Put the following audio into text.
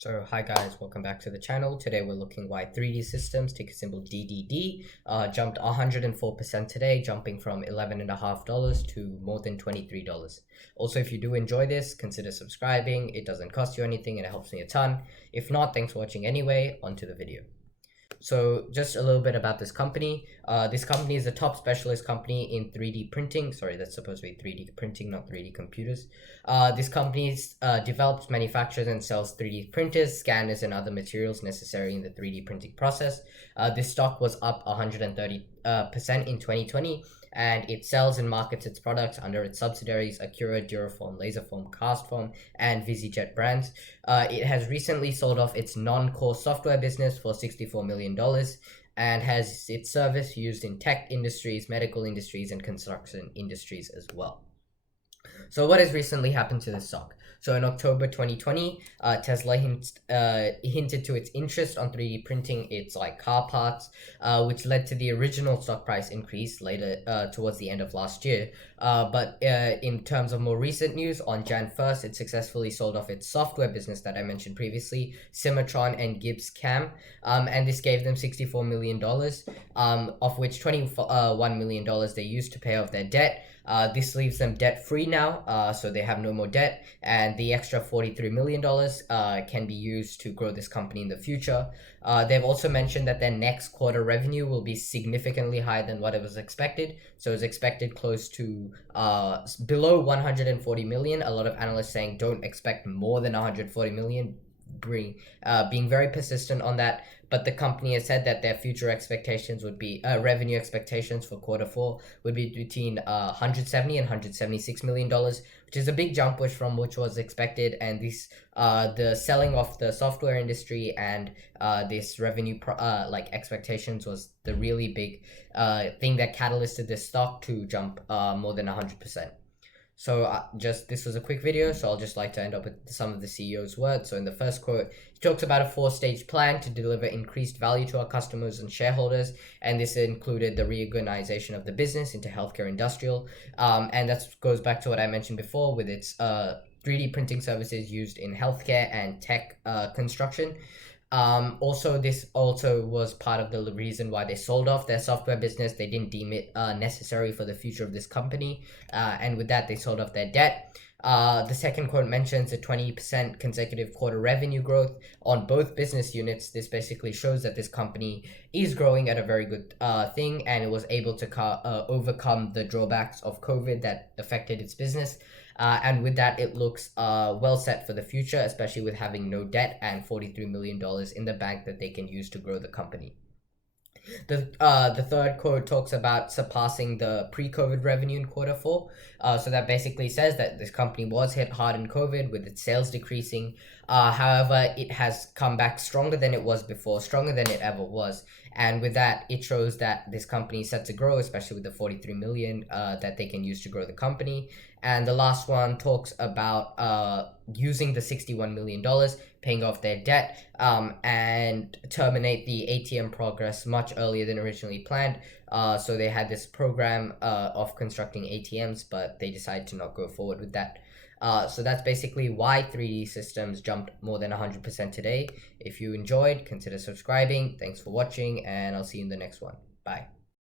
So hi guys, welcome back to the channel. Today we're looking why 3D Systems, ticker symbol DDD, jumped 104% today, jumping from $11.50 to more than $23. Also, if you do enjoy this, consider subscribing. It doesn't cost you anything and it helps me a ton. If not, thanks for watching anyway. On to the video. So just a little bit about this company. This company is a top specialist company in 3D printing. Sorry, that's supposed to be 3D printing, not 3D computers. This company develops, manufactures, and sells 3D printers, scanners, and other materials necessary in the 3D printing process. This stock was up 130% in 2020, and it sells and markets its products under its subsidiaries Acura, Duraform, Laserform, Castform, and VisiJet brands. It has recently sold off its non-core software business for $64 million and has its service used in tech industries, medical industries, and construction industries as well. So what has recently happened to this stock? So in October 2020, Tesla hinted to its interest on 3D printing its car parts, which led to the original stock price increase later towards the end of last year. But in terms of more recent news, on Jan 1st, it successfully sold off its software business that I mentioned previously, Cimatron and Gibbs CAM, and this gave them $64 million, of which $21 million they used to pay off their debt. This leaves them debt-free now, so they have no more debt, and the extra $43 million can be used to grow this company in the future. They've also mentioned that their next quarter revenue will be significantly higher than what it was expected. So it's expected close to below 140 million. A lot of analysts saying don't expect more than 140 million, being very persistent on that. But the company has said that their future expectations would be revenue expectations for quarter four would be between 170 and 176 million dollars, which is a big jump from which was expected. And this the selling of the software industry and this revenue expectations was the really big thing that catalyzed this stock to jump more than 100%. So this was a quick video, so I'll just like to end up with some of the CEO's words. So in the first quote, he talks about a 4-stage plan to deliver increased value to our customers and shareholders, and this included the reorganization of the business into healthcare industrial, and that goes back to what I mentioned before with its 3D printing services used in healthcare and tech construction. This also was part of the reason why they sold off their software business. They didn't deem it necessary for the future of this company, and with that they sold off their debt. The second quote mentions a 20% consecutive quarter revenue growth on both business units. This basically shows that this company is growing at a very good thing, and it was able to overcome the drawbacks of COVID that affected its business. And with that, it looks well set for the future, especially with having no debt and $43 million in the bank that they can use to grow the company. The third quote talks about surpassing the pre-COVID revenue in quarter four. So that basically says that this company was hit hard in COVID with its sales decreasing. However, it has come back stronger than it was before, stronger than it ever was. And with that, it shows that this company is set to grow, especially with the 43 million that they can use to grow the company. And the last one talks about using the $61 million, paying off their debt, and terminate the ATM progress much earlier than originally planned. So they had this program of constructing ATMs, but they decided to not go forward with that. So that's basically why 3D Systems jumped more than 100% today. If you enjoyed, consider subscribing. Thanks for watching, and I'll see you in the next one. Bye.